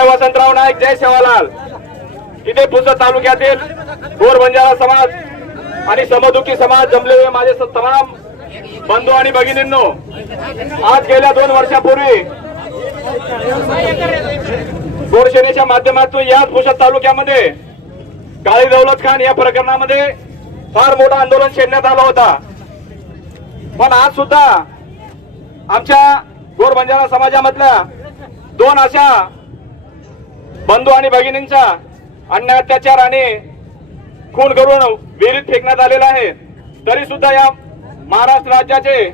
जय वसंतराव नाईक, जय सेवालाल. इथे पुसद तालुक्यातील गोर बंजारा समाज आणि समदुखी समाज जमलेले माझे तमाम बंधू आणि भगिनींनो, आज गेल्या 2 वर्षापूर्वी गोरसेनेच्या माध्यमातून याच पुसद तालुक्यामध्ये काळी दौलत खान या प्रकरणामध्ये फार मोठं आंदोलन छेडण्यात आलं होता. पण आज सुद्धा आमच्या गोर बंजारा समाजामधल्या 2 अशा बंधू आणि भगिनींचा अन्याय अत्याचार आणि खून करून विहिरीत फेकण्यात आलेला आहे. तरी सुद्धा या महाराष्ट्र राज्याचे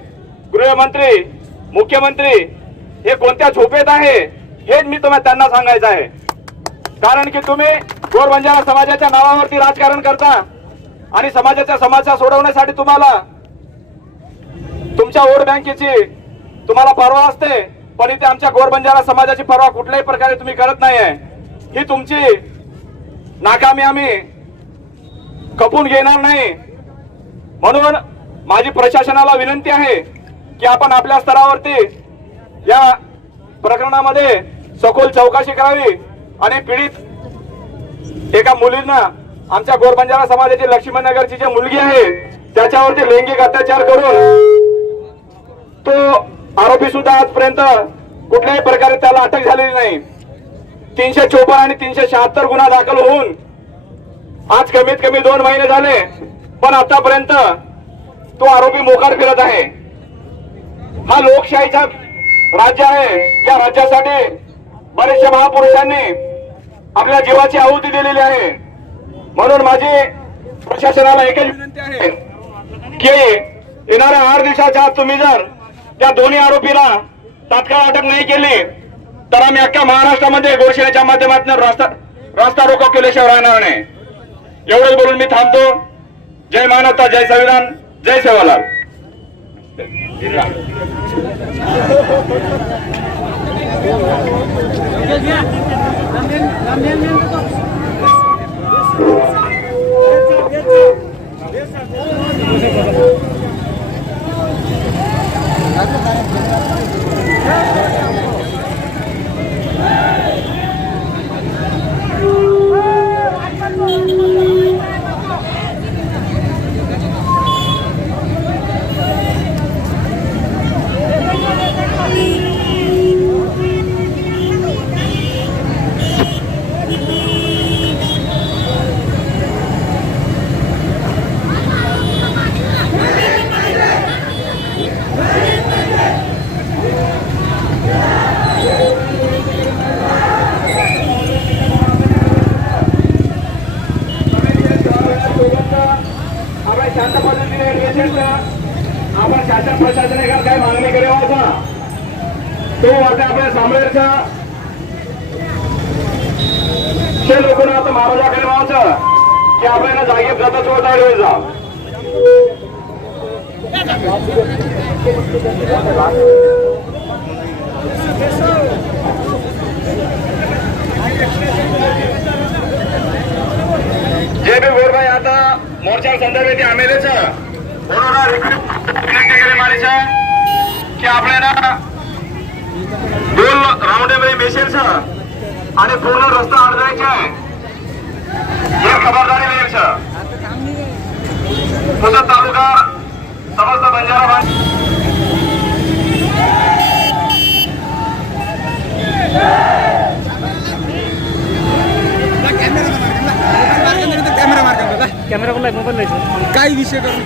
गृहमंत्री, मुख्यमंत्री हे कोणत्या झोपेत आहे हेच मी त्यांना सांगायचं आहे. कारण की तुम्ही गोर बंजारा समाजाच्या नावावरती राजकारण करता आणि समाजाच्या समस्या सोडवण्यासाठी तुम्हाला तुमच्या वोट बँकेची तुम्हाला पर्वा असते, पण इथे आमच्या गोर बंजारा समाजाची पर्वा कुठल्याही प्रकारे तुम्ही करत नाही आहे. ही तुमची नाकामी आम्ही खपून घेणार नाही. म्हणून माझी प्रशासनाला विनंती आहे की आपण आपल्या स्तरावरती या प्रकरणामध्ये सखोल चौकशी करावी आणि पीडित एका मुलींना आमच्या गोर बंजारा समाजाची लक्ष्मणनगरची जी मुलगी आहे त्याच्यावरती लैंगिक अत्याचार करून तो आरोपी सुद्धा आजपर्यंत कुठल्याही प्रकारे त्याला अटक झालेली नाही. 354 आणि 376 गुन्हा दाखल होऊन आज कमीत कमी 2 महिने झाले, पण आतापर्यंत तो आरोपी मोकाट फिरत आहे. हा लोकशाहीचा राज्य आहे. या राज्यासाठी बरेचशा महापुरुषांनी आपल्या जीवाची आहुती दिलेली आहे. म्हणून माझी प्रशासनाला एकच विनंती आहे की येणाऱ्या 8 दिवसाच्या आत तुम्ही जर त्या दोन्ही आरोपीला तात्काळ अटक नाही केली तर आम्ही अख्ख्या महाराष्ट्रामध्ये गोरसेनेच्या माध्यमातून रास्ता रोको केल्याशिवाय राहणार नाही. एवढंच बोलून मी थांबतो. जय मानवता, जय संविधान, जय सेवालाल. शांत पद्धतीने आपण शासन प्रशासनाकडे काय मागणी करावा होता तो आता आपल्या सांभळेरच्या लोकांना आता महाराजाकडे व्हायचं की आपल्याला जागेत जाता होता जा. जे बी गोरबाई आता मोर्चा संदर्भात आमेलेच म्हणून विनंती केली मारीच्या की आपल्याला 2 राऊंडमध्ये मेसेज आणि पूर्ण रस्ता अडवायचा हे खबरदारी घ्यायचं. पुसद तालुका समस्त बंजारा कॅमेरा मोबाईल काय विषय करून